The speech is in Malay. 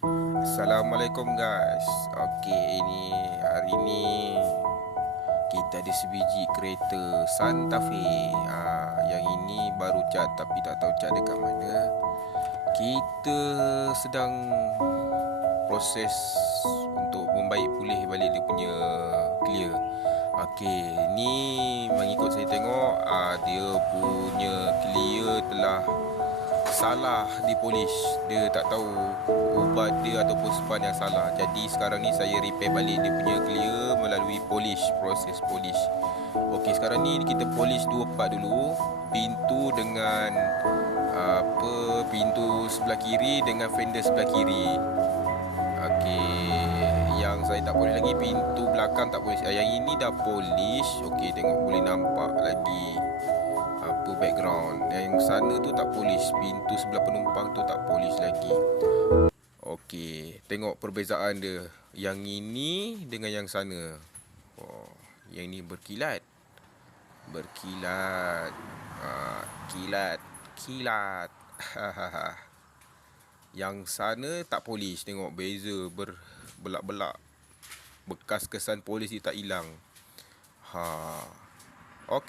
Assalamualaikum guys. Okey, hari ni kita ada sebiji kereta Santa Fe. Yang ini baru cat tapi tak tahu cat dekat mana. Kita sedang proses untuk membaik pulih balik dia punya clear. Okey, ni mengikut saya tengok dia punya clear telah salah di polish. Dia tak tahu ubat dia ataupun span yang salah. Jadi sekarang ni saya repair balik dia punya clear melalui polish, proses polish. Okey, sekarang ni kita polish dua part dulu. Pintu dengan pintu sebelah kiri dengan fender sebelah kiri. Okey, yang saya tak polish lagi pintu belakang tak polish. Yang ini dah polish. Okey, tengok boleh nampak lagi background. Yang sana tu tak polish, pintu sebelah penumpang tu tak polish lagi. Okey, tengok perbezaan dia. Yang ini dengan yang sana. Yang ini berkilat. Berkilat. Kilat. Yang sana tak polish. Tengok beza, berbelak-belak. Bekas kesan polish dia tak hilang. Okey.